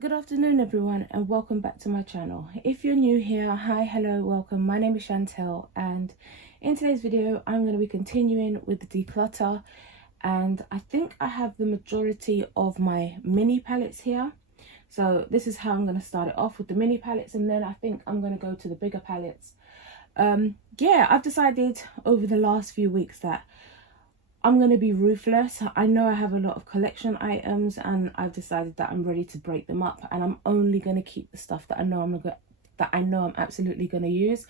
Good afternoon everyone, and welcome back to my channel. If you're new here, hi, hello, welcome. My name is Chantel, and in today's video I'm going to be continuing with the declutter, and I think I have the majority of my mini palettes here. So this is how I'm going to start it off with the mini palettes, and then I think I'm going to go to the bigger palettes. Yeah, I've decided over the last few weeks that I'm going to be ruthless. I know I have a lot of collection items, and I've decided that I'm ready to break them up, and I'm only going to keep the stuff that I know I'm absolutely going to use.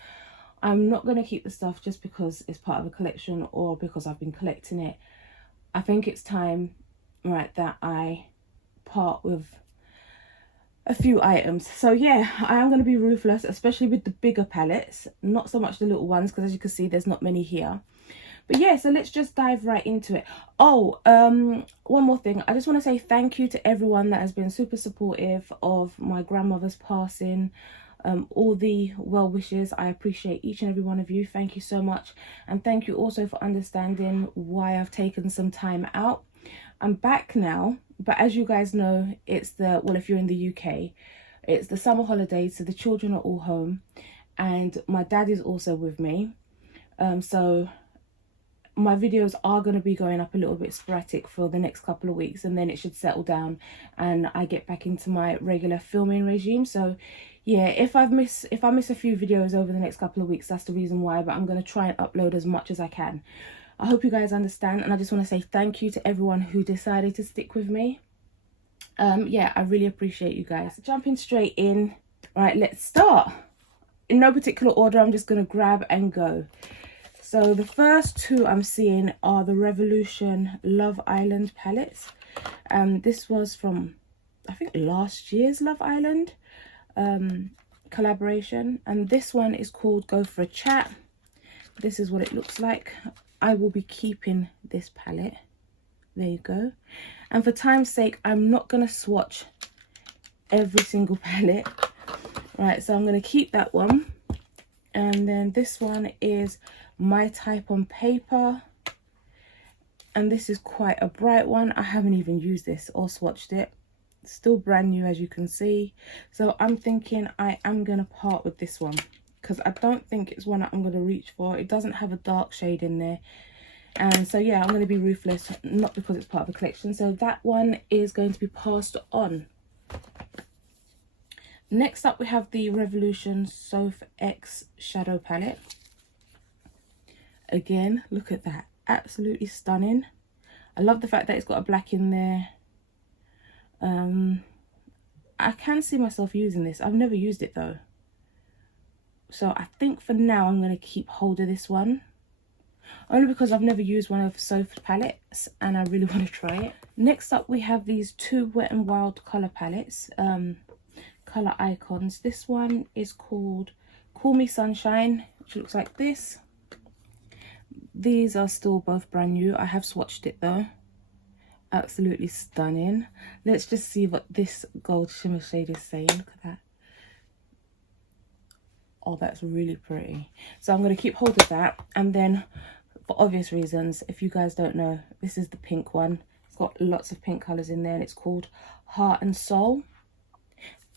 I'm not going to keep the stuff just because it's part of a collection or because I've been collecting it. I think it's time, right, that I part with a few items. So yeah, I am going to be ruthless, especially with the bigger palettes, not so much the little ones, because as you can see there's not many here. But yeah, so let's just dive right into it. Oh, one more thing. I just want to say thank you to everyone that has been super supportive of my grandmother's passing. All the well wishes. I appreciate each and every one of you. Thank you so much. And thank you also for understanding why I've taken some time out. I'm back now, but as you guys know, it's well, if you're in the UK, it's the summer holidays, so the children are all home, and my dad is also with me. So my videos are going to be going up a little bit sporadic for the next couple of weeks, and then it should settle down and I get back into my regular filming regime. So yeah, if I miss a few videos over the next couple of weeks, that's the reason why, but I'm going to try and upload as much as I can. I hope you guys understand, and I just want to say thank you to everyone who decided to stick with me. Yeah, I really appreciate you guys. Jumping straight in, right, let's start. In no particular order, I'm just going to grab and go. So the first two I'm seeing are the Revolution Love Island palettes. This was from, I think, last year's Love Island collaboration. And this one is called Go For A Chat. This is what it looks like. I will be keeping this palette. There you go. And for time's sake, I'm not going to swatch every single palette. Right, so I'm going to keep that one. And then this one is My Type on Paper, and this is quite a bright one. I haven't even used this or swatched it. It's still brand new, as you can see. So I'm thinking I am going to part with this one because I don't think it's one that I'm going to reach for. It doesn't have a dark shade in there. And so yeah, I'm going to be ruthless, not because it's part of a collection. So that one is going to be passed on. Next up, we have the Revolution Soph X Shadow Palette. Again, look at that. Absolutely stunning. I love the fact that it's got a black in there. I can see myself using this. I've never used it though. So I think for now, I'm going to keep hold of this one. Only because I've never used one of Soph's palettes and I really want to try it. Next up, we have these two Wet n Wild colour palettes. Color icons. This one is called Call Me Sunshine, which looks like this. These are still both brand new. I have swatched it though. Absolutely stunning. Let's just see what this gold shimmer shade is saying. Look at that. Oh, that's really pretty. So I'm going to keep hold of that. And then, for obvious reasons, if you guys don't know, this is the pink one. It's got lots of pink colours in there, and it's called Heart and Soul.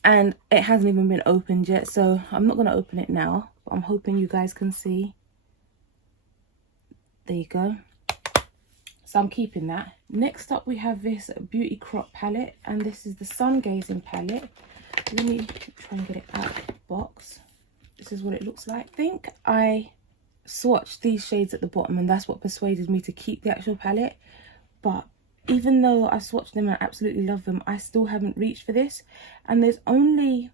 And it hasn't even been opened yet, so I'm not going to open it now. But I'm hoping you guys can see. There you go. So I'm keeping that. Next up, we have this Beauty Crop palette. And this is the Sun Gazing palette. Let me try and get it out of the box. This is what it looks like. I think I swatched these shades at the bottom, and that's what persuaded me to keep the actual palette. But even though I swatched them and I absolutely love them, I still haven't reached for this. And there's only,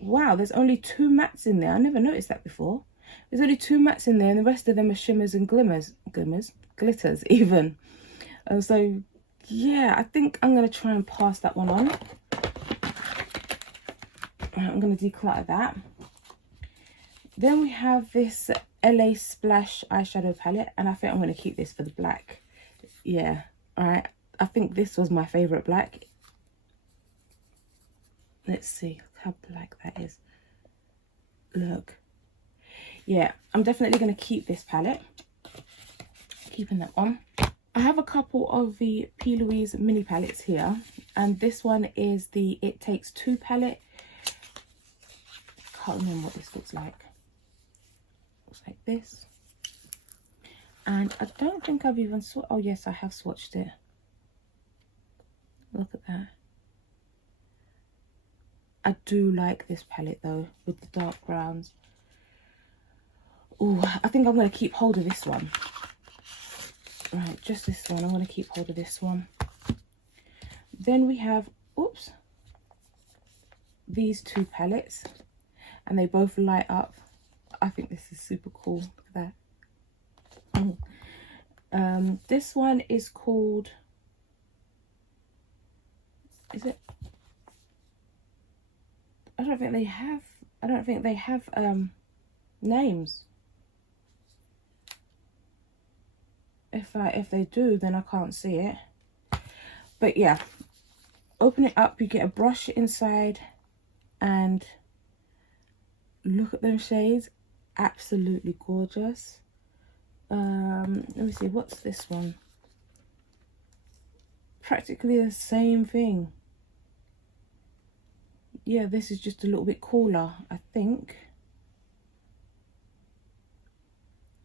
wow, there's only 2 mattes in there. I never noticed that before. There's only 2 mattes in there, and the rest of them are shimmers and glitters even. So yeah, I think I'm going to try and pass that one on. I'm going to declutter that. Then we have this LA Splash eyeshadow palette, and I think I'm going to keep this for the black. Yeah. Alright, I think this was my favourite black. Let's see how black that is. Look. Yeah, I'm definitely going to keep this palette. Keeping that on. I have a couple of the P. Louise mini palettes here, and this one is the It Takes Two palette. Can't remember what this looks like. Looks like this. And I don't think I've even oh yes, I have swatched it. Look at that. I do like this palette though, with the dark browns. Oh, I think I'm going to keep hold of this one. Right, just this one. I'm going to keep hold of this one. Then we have, oops, these two palettes, and they both light up. I think this is super cool. Look at that. This one is called, is it? I don't think they have names. If they do, then I can't see it. But yeah, open it up, you get a brush inside, and look at them shades. Absolutely gorgeous. Let me see, what's this one? Practically the same thing. Yeah, this is just a little bit cooler, I think.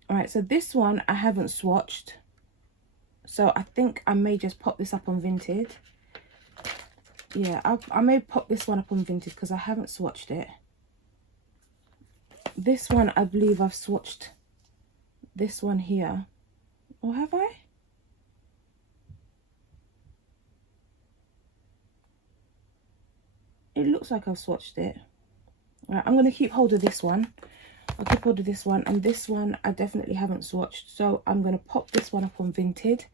Alright, so this one I haven't swatched, so I think I may just pop this up on Vinted. Yeah, I may pop this one up on Vinted because I haven't swatched it. This one, I believe I've swatched this one here. Or have I? It looks like I've swatched it. Alright, I'm going to keep hold of this one. I'll keep hold of this one, and this one I definitely haven't swatched, so I'm going to pop this one up on Vinted.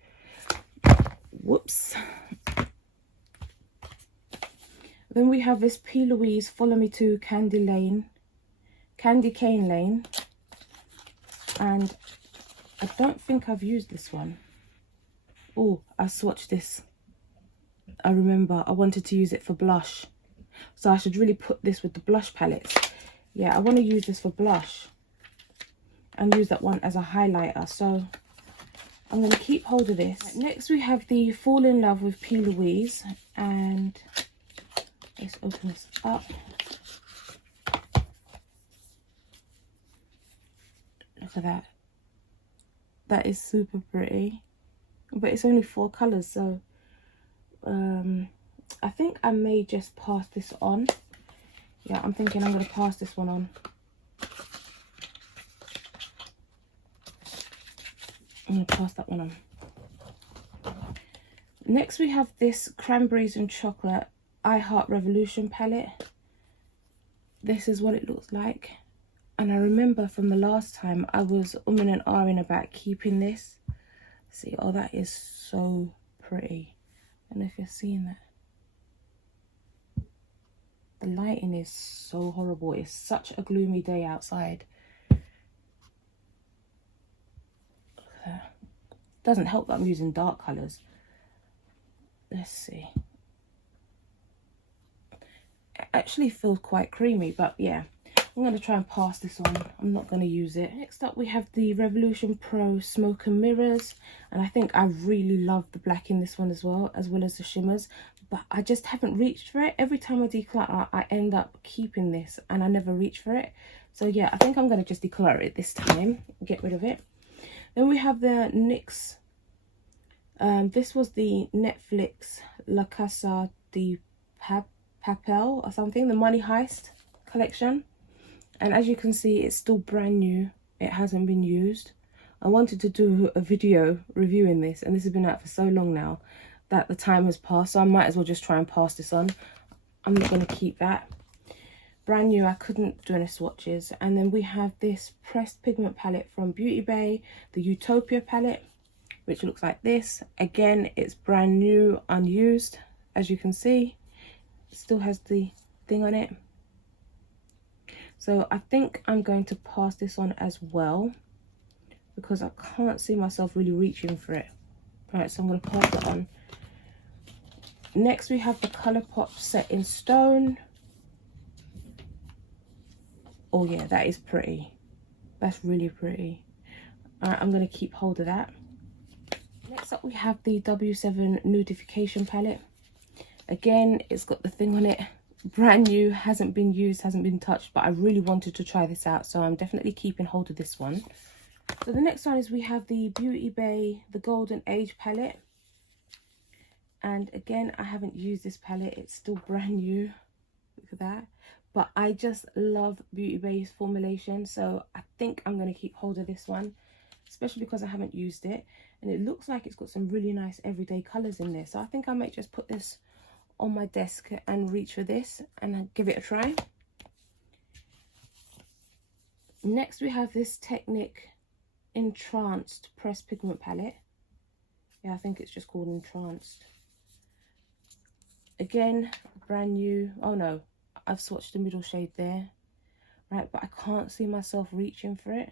Whoops. Then we have this P. Louise Follow Me to Candy Cane Lane, and I don't think I've used this one. Oh, I swatched this. I remember I wanted to use it for blush, so I should really put this with the blush palettes. Yeah, I want to use this for blush and use that one as a highlighter, so I'm going to keep hold of this. Right, next we have the Fall in Love with P. Louise, and let's open this up. Look at that. That is super pretty, but it's only 4 colours, so I think I may just pass this on. Yeah, I'm thinking I'm going to pass this one on. I'm going to pass that one on. Next we have this Cranberries and Chocolate I Heart Revolution palette. This is what it looks like. And I remember from the last time I was umming and ahhing about keeping this. See, oh, that is so pretty. I don't know if you're seeing that. The lighting is so horrible. It's such a gloomy day outside. Doesn't help that I'm using dark colours. Let's see. It actually feels quite creamy, but yeah. I'm going to try and pass this on. I'm not going to use it. Next up we have the Revolution Pro Smoke and Mirrors. And I think I really love the black in this one as well as the shimmers. But I just haven't reached for it. Every time I declutter, I end up keeping this and I never reach for it. So yeah, I think I'm going to just declutter it this time. Get rid of it. Then we have the NYX. This was the Netflix La Casa de Papel or something. The Money Heist collection. And as you can see, it's still brand new. It hasn't been used. I wanted to do a video reviewing this, and this has been out for so long now that the time has passed, so I might as well just try and pass this on. I'm not going to keep that. Brand new, I couldn't do any swatches. And then we have this pressed pigment palette from Beauty Bay, the Utopia palette, which looks like this. Again, it's brand new, unused, as you can see. It still has the thing on it. So I think I'm going to pass this on as well, because I can't see myself really reaching for it. Alright, so I'm going to pass it on. Next we have the Colourpop Set in Stone. Oh yeah, that is pretty. That's really pretty. Alright, I'm going to keep hold of that. Next up we have the W7 Nudification palette. Again, it's got the thing on it, brand new, hasn't been used, hasn't been touched, but I really wanted to try this out, so I'm definitely keeping hold of this one. So the next one is we have the Beauty Bay, the Golden Age palette. And again, I haven't used this palette, it's still brand new, look at that. But I just love Beauty Bay's formulation, so I think I'm going to keep hold of this one, especially because I haven't used it. And it looks like it's got some really nice everyday colours in there, so I think I might just put this on my desk and reach for this and give it a try. Next we have this Technic Entranced Pressed Pigment palette. Yeah, I think it's just called Entranced. Again, brand new. Oh no, I've swatched the middle shade there, right, but I can't see myself reaching for it,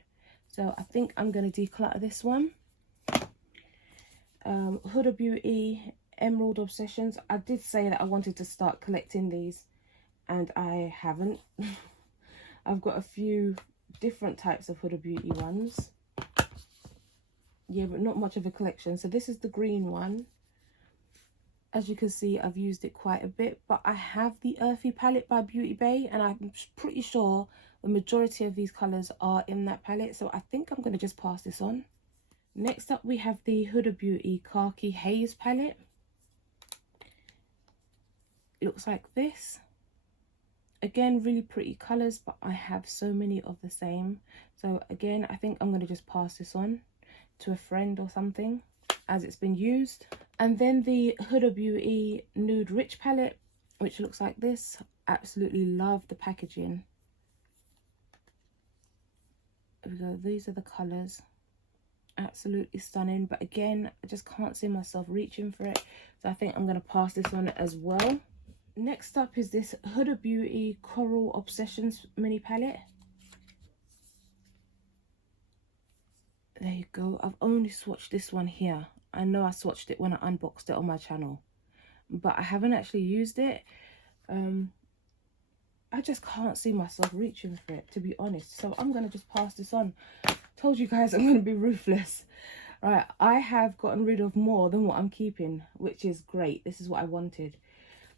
so I think I'm going to declutter this one. Huda Beauty Emerald Obsessions. I did say that I wanted to start collecting these, and I haven't. I've got a few different types of Huda Beauty ones, yeah, but not much of a collection. So this is the green one. As you can see, I've used it quite a bit, but I have the Earthy palette by Beauty Bay, and I'm pretty sure the majority of these colours are in that palette, so I think I'm going to just pass this on. Next up, we have the Huda Beauty Khaki Haze palette. It looks like this. Again, really pretty colours, but I have so many of the same. So again, I think I'm going to just pass this on to a friend or something, as it's been used. And then the Huda Beauty Nude Rich palette, which looks like this. Absolutely love the packaging. There we go, these are the colours. Absolutely stunning, but again, I just can't see myself reaching for it, so I think I'm going to pass this on as well. Next up is this Huda Beauty Coral Obsessions mini palette. There you go. I've only swatched this one here. I know I swatched it when I unboxed it on my channel, but I haven't actually used it. I just can't see myself reaching for it, to be honest, so I'm going to just pass this on. Told you guys I'm going to be ruthless. Right, I have gotten rid of more than what I'm keeping, which is great. This is what I wanted.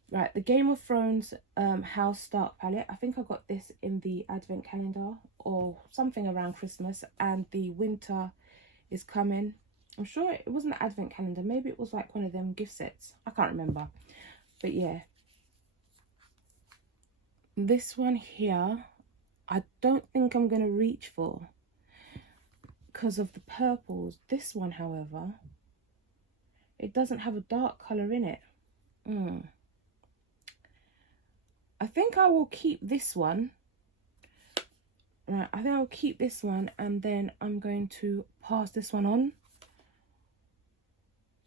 Right, the Game of Thrones House Stark palette. I think I got this in the advent calendar or something around Christmas, and the winter is coming. I'm sure it wasn't the advent calendar, maybe it was like one of them gift sets, I can't remember. But yeah, this one here I don't think I'm going to reach for because of the purples. This one, however, it doesn't have a dark colour in it. I think I will keep this one. Right, I think I'll keep this one, and then I'm going to pass this one on.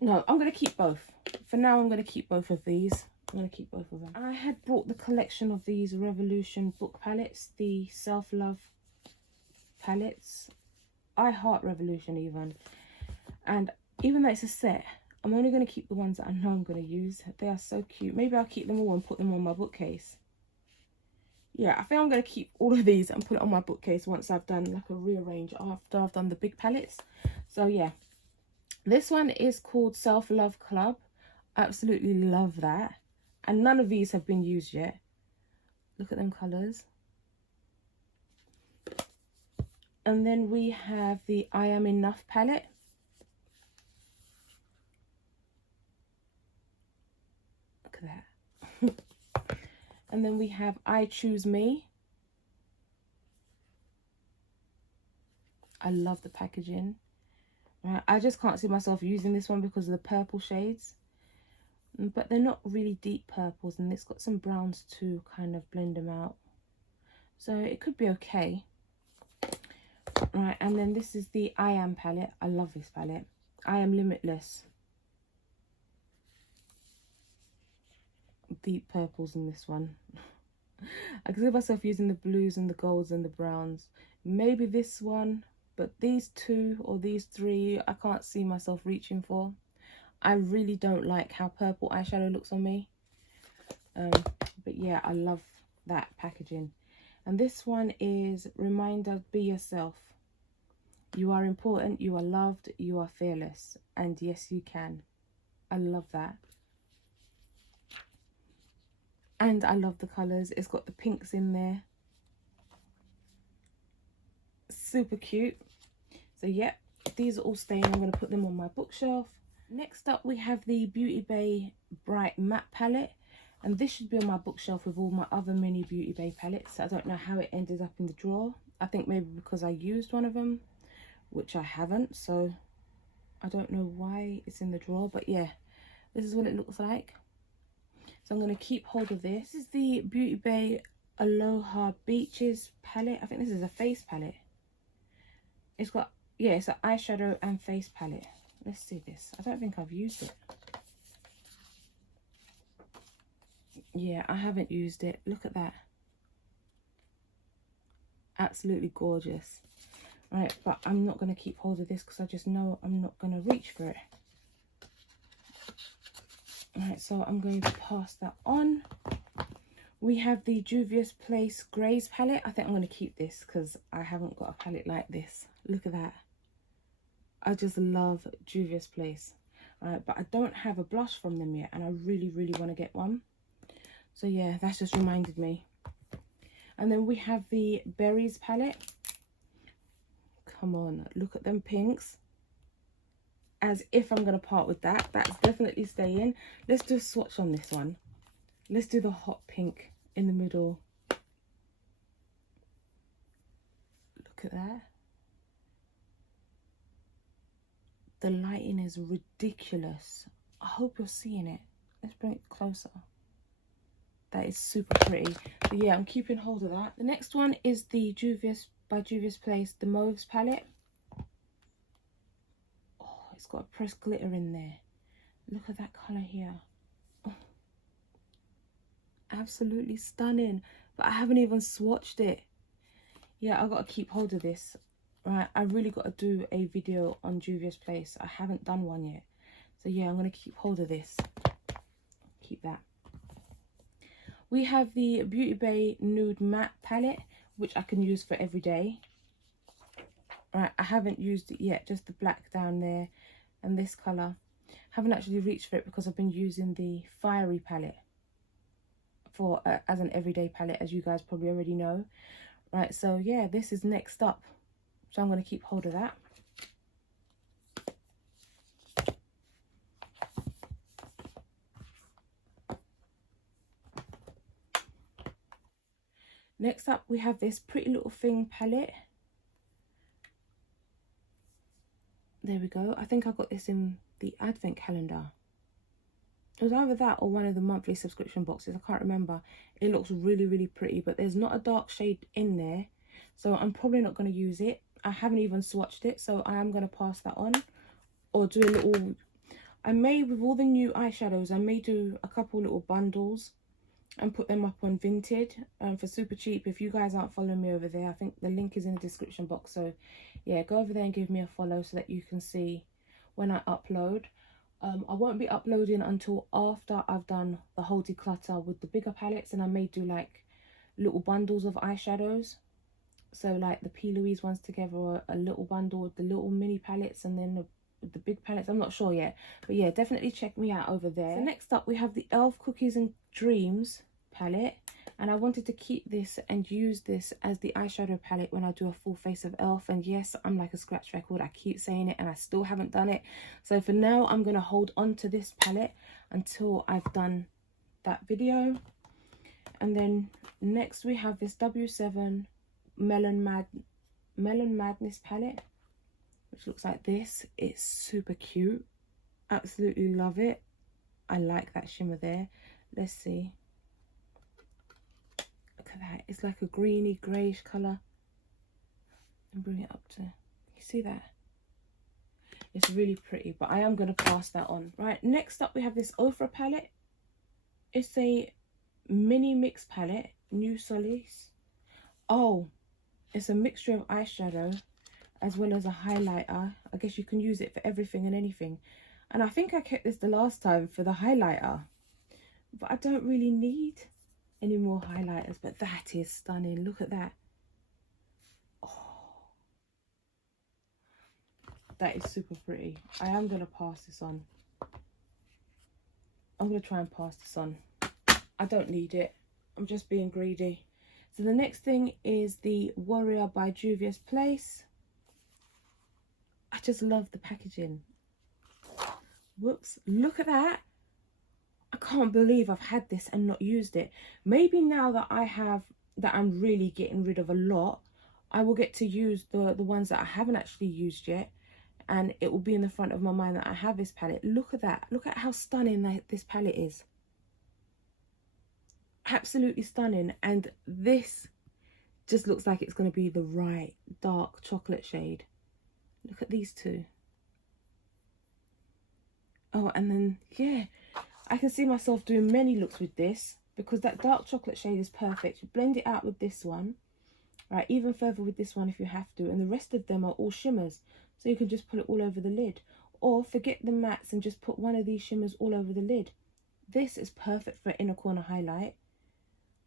No, I'm going to keep both. For now, I'm going to keep both of these. I'm going to keep both of them. I had brought the collection of these Revolution book palettes, the Self-Love palettes. I heart Revolution even. And even though it's a set, I'm only going to keep the ones that I know I'm going to use. They are so cute. Maybe I'll keep them all and put them on my bookcase. Yeah, I think I'm going to keep all of these and put it on my bookcase once I've done like a rearrange after I've done the big palettes. So yeah, this one is called Self-Love Club. Absolutely love that. And none of these have been used yet. Look at them colours. And then we have the I Am Enough palette. Look at that. And then we have I Choose Me. I love the packaging. Right, I just can't see myself using this one because of the purple shades. But they're not really deep purples, and it's got some browns to kind of blend them out. So it could be okay. Right, and then this is the I Am palette. I love this palette. I Am Limitless. Deep purples in this one. I can see myself using the blues and the golds and the browns. Maybe this one, but these two or these three, I can't see myself reaching for. I really don't like how purple eyeshadow looks on me. But yeah, I love that packaging. And this one is Reminder, Be Yourself. You are important, you are loved, you are fearless, and yes, you can. I love that. And I love the colours. It's got the pinks in there. Super cute. So yep, these are all staying. I'm going to put them on my bookshelf. Next up, we have the Beauty Bay Bright Matte Palette. And this should be on my bookshelf with all my other mini Beauty Bay palettes. I don't know how it ended up in the drawer. I think maybe because I used one of them, which I haven't. So I don't know why it's in the drawer. But yeah, this is what it looks like. So I'm going to keep hold of this. This is the Beauty Bay Aloha Beaches palette. I think this is a face palette. It's got, yeah, it's an eyeshadow and face palette. Let's see this. I don't think I've used it. Yeah, I haven't used it. Look at that. Absolutely gorgeous. Right, but I'm not going to keep hold of this because I just know I'm not going to reach for it. Alright, so I'm going to pass that on. We have the Juvia's Place Grays palette. I think I'm going to keep this because I haven't got a palette like this. Look at that. I just love Juvia's Place. Alright, but I don't have a blush from them yet and I really, really want to get one. So yeah, that's just reminded me. And then we have the Berries palette. Come on, look at them pinks. As if I'm going to part with that. That's definitely staying. Let's do a swatch on this one. Let's do the hot pink in the middle. Look at that. The lighting is ridiculous. I hope you're seeing it. Let's bring it closer. That is super pretty. So yeah, I'm keeping hold of that. The next one is the Juvia's by Juvia's Place, the Mauves palette. Oh, it's got a pressed glitter in there. Look at that colour here. Oh, absolutely stunning. But I haven't even swatched it. Yeah, I got to keep hold of this. Right, I really got to do a video on Juvia's Place. I haven't done one yet. So yeah, I'm going to keep hold of this. Keep that. We have the Beauty Bay Nude Matte palette, which I can use for every day. Right, I haven't used it yet, just the black down there and this colour. Haven't actually reached for it because I've been using the Fiery palette for as an everyday palette, as you guys probably already know. Right, so yeah, this is next up. So I'm going to keep hold of that. Next up, we have this Pretty Little Thing palette. There we go. I think I got this in the advent calendar. It was either that or one of the monthly subscription boxes. I can't remember. It looks really, really pretty, but there's not a dark shade in there. So I'm probably not going to use it. I haven't even swatched it, so I am going to pass that on. Or do a little... I may, with all the new eyeshadows, I may do a couple little bundles and put them up on Vinted for super cheap. If you guys aren't following me over there, I think the link is in the description box. So yeah, go over there and give me a follow so that you can see when I upload. I won't be uploading until after I've done the whole declutter with the bigger palettes, and I may do like little bundles of eyeshadows. So like the P. Louise ones together, or a little bundle with the little mini palettes and then the big palettes. I'm not sure yet, but yeah, definitely check me out over there. So next up we have the Elf Cookies and Dreams palette, and I wanted to keep this and use this as the eyeshadow palette when I do a full face of Elf. And yes, I'm like a scratch record, I keep saying it and I still haven't done it. So for now I'm going to hold on to this palette until I've done that video. And then next we have this W7 Melon Madness palette, which looks like this. It's super cute. Absolutely love it. I like that shimmer there. Let's see. Look at that. It's like a greeny greyish colour. And bring it up to... You see that? It's really pretty, but I am going to pass that on. Right, next up we have this Ofra palette. It's a mini mix palette. New Solace. Oh, it's a mixture of eyeshadow as well as a highlighter. I guess you can use it for everything and anything. And I think I kept this the last time for the highlighter. But I don't really need any more highlighters. But that is stunning. Look at that. Oh, That is super pretty. I am going to pass this on. I'm going to try and pass this on. I don't need it. I'm just being greedy. So the next thing is the Warrior by Juvia's Place. I just love the packaging. Whoops, look at that. I can't believe I've had this and not used it. Maybe now that I'm really getting rid of a lot, I will get to use the ones that I haven't actually used yet, and it will be in the front of my mind that I have this palette. Look at that. Look at how stunning this palette is. Absolutely stunning. And this just looks like it's going to be the right dark chocolate shade. Look at these two. Oh, and then, yeah, I can see myself doing many looks with this because that dark chocolate shade is perfect. You blend it out with this one, right, even further with this one if you have to, and the rest of them are all shimmers, so you can just put it all over the lid, or forget the mattes and just put one of these shimmers all over the lid. This is perfect for inner corner highlight.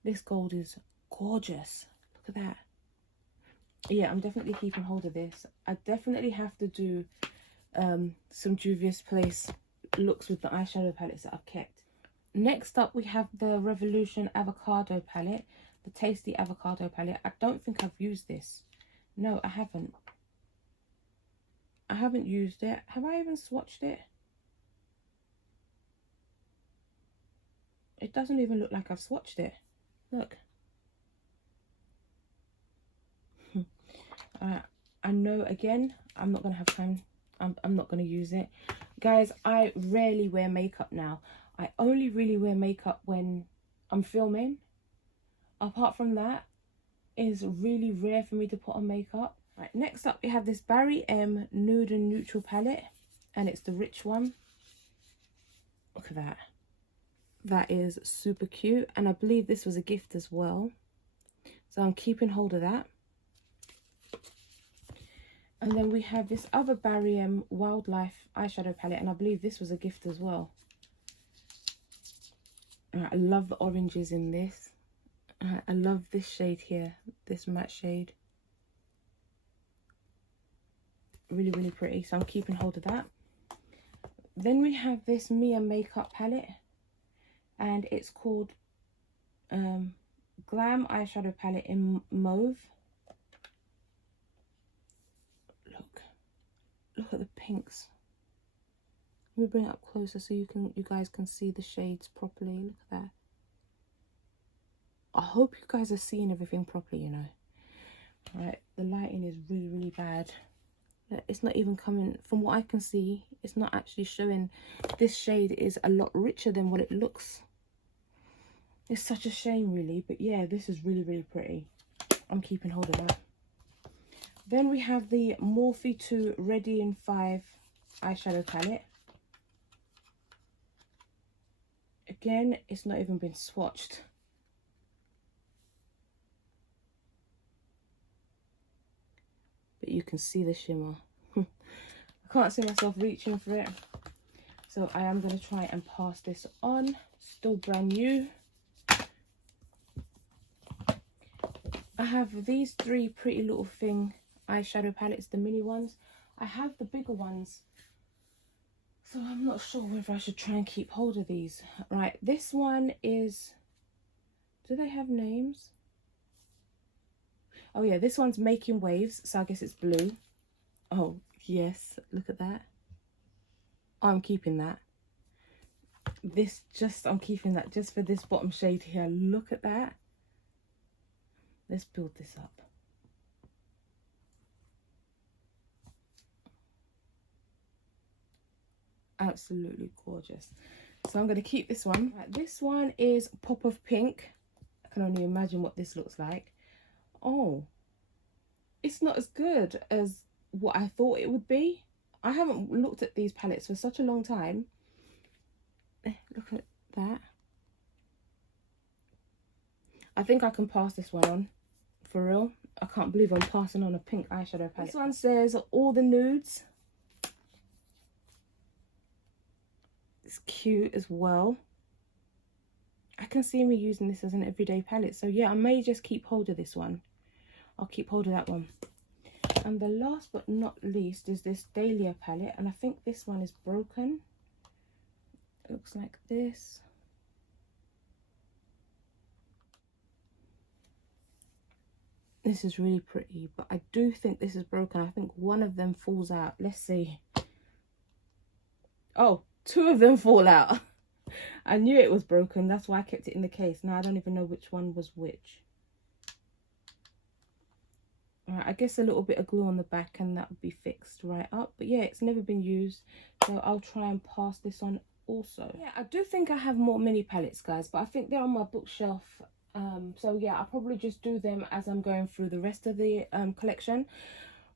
This gold is gorgeous. Look at that. Yeah, I'm definitely keeping hold of this. I definitely have to do some Juvia's Place looks with the eyeshadow palettes that I've kept. Next up, we have the Revolution Avocado palette, the Tasty Avocado palette. I don't think I've used this. No, I haven't. I haven't used it. Have I even swatched it? It doesn't even look like I've swatched it. Look. I know, again, I'm not going to have time. I'm not going to use it. Guys, I rarely wear makeup now. I only really wear makeup when I'm filming. Apart from that, it is really rare for me to put on makeup. Right, next up we have this Barry M Nude and Neutral palette, and it's the rich one. Look at that. That is super cute, and I believe this was a gift as well. So I'm keeping hold of that. And then we have this other Barry M Wildlife eyeshadow palette, and I believe this was a gift as well. I love the oranges in this. I love this shade here, this matte shade. Really, really pretty, so I'm keeping hold of that. Then we have this Mia makeup palette, and it's called Glam eyeshadow palette in mauve. Look at the pinks. Let me bring it up closer so you guys can see the shades properly. Look at that. I hope you guys are seeing everything properly, you know. Right, the lighting is really, really bad. It's not even coming, from what I can see, it's not actually showing. This shade is a lot richer than what it looks. It's such a shame, really, but yeah, this is really, really pretty. I'm keeping hold of that. Then we have the Morphe 2 Ready in 5 eyeshadow palette. Again, it's not even been swatched. But you can see the shimmer. I can't see myself reaching for it. So I am going to try and pass this on. Still brand new. I have these three Pretty Little Thing eyeshadow palettes, the mini ones. I have the bigger ones, so I'm not sure whether I should try and keep hold of these. Right, this one is, do they have names? Oh yeah, this one's Making Waves, so I guess it's blue. Oh yes, look at that. Oh, I'm keeping that. I'm keeping that just for this bottom shade here. Look at that. Let's build this up. Absolutely gorgeous. So I'm going to keep this one. Right, this one is Pop of Pink. I can only imagine what this looks like. Oh, it's not as good as what I thought it would be. I haven't looked at these palettes for such a long time. Look at that. I think I can pass this one on, for real. I can't believe I'm passing on a pink eyeshadow palette. This one says All the Nudes. It's cute as well. I can see me using this as an everyday palette, so yeah, I may just keep hold of this one. I'll keep hold of that one. And the last but not least is this Dahlia palette, and I think this one is broken. It looks like this. This is really pretty, but I do think this is broken. I think one of them falls out. Let's see. Oh, two of them fall out. I knew it was broken. That's why I kept it in the case. Now I don't even know which one was which. Alright, I guess a little bit of glue on the back and that would be fixed right up. But yeah, it's never been used, so I'll try and pass this on also. Yeah, I do think I have more mini palettes, guys, but I think they're on my bookshelf. So yeah, I'll probably just do them as I'm going through the rest of the collection.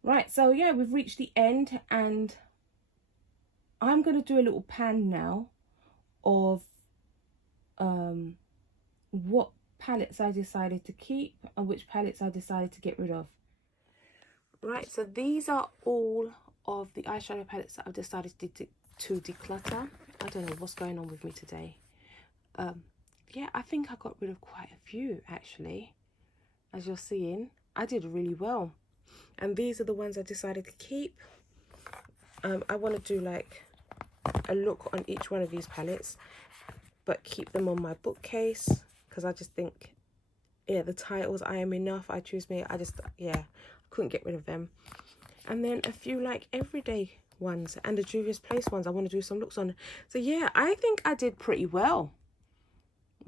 Right, so yeah, we've reached the end, and I'm going to do a little pan now of what palettes I decided to keep and which palettes I decided to get rid of. Right, so these are all of the eyeshadow palettes that I've decided to declutter. I don't know what's going on with me today. Yeah, I think I got rid of quite a few, actually. As you're seeing, I did really well. And these are the ones I decided to keep. I want to do like a look on each one of these palettes, but keep them on my bookcase, because I just think, yeah, the titles, I Am Enough, I Choose Me, yeah, couldn't get rid of them. And then a few like everyday ones and the Juvia's Place ones I want to do some looks on. So yeah, I think I did pretty well.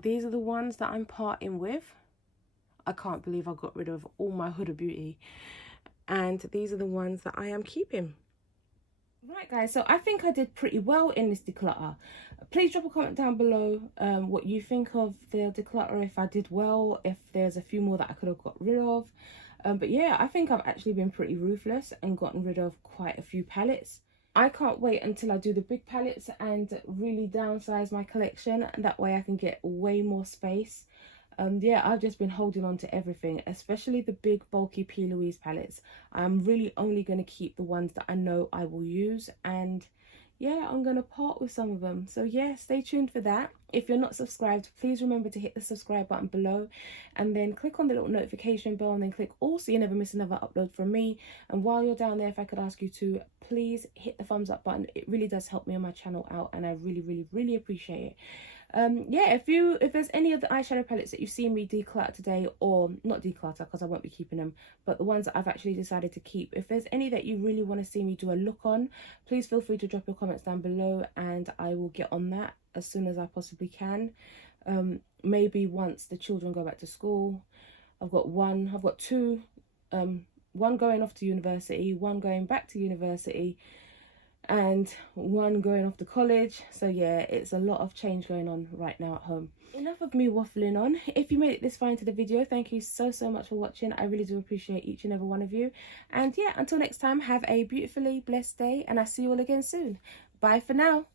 These are the ones that I'm parting with. I can't believe I got rid of all my Huda Beauty. And these are the ones that I am keeping. Right, guys, so I think I did pretty well in this declutter. Please drop a comment down below what you think of the declutter, if I did well, if there's a few more that I could have got rid of. But yeah, I think I've actually been pretty ruthless and gotten rid of quite a few palettes. I can't wait until I do the big palettes and really downsize my collection. That way I can get way more space. Yeah, I've just been holding on to everything, especially the big bulky P. Louise palettes. I'm really only going to keep the ones that I know I will use, and yeah, I'm going to part with some of them. So yeah, stay tuned for that. If you're not subscribed, please remember to hit the subscribe button below, and then click on the little notification bell, and then click all so you never miss another upload from me. And while you're down there, if I could ask you to please hit the thumbs up button, it really does help me on my channel out, and I really appreciate it. Yeah, if there's any of the eyeshadow palettes that you've seen me declutter today, or not declutter because I won't be keeping them, but the ones that I've actually decided to keep, if there's any that you really want to see me do a look on, please feel free to drop your comments down below, and I will get on that as soon as I possibly can. Maybe once the children go back to school. I've got two, one going off to university, one going back to university, and one going off to college. So yeah, it's a lot of change going on right now at home. Enough of me waffling on. If you made it this far into the video, thank you so much for watching. I really do appreciate each and every one of you. And yeah, until next time, have a beautifully blessed day, and I'll see you all again soon. Bye for now.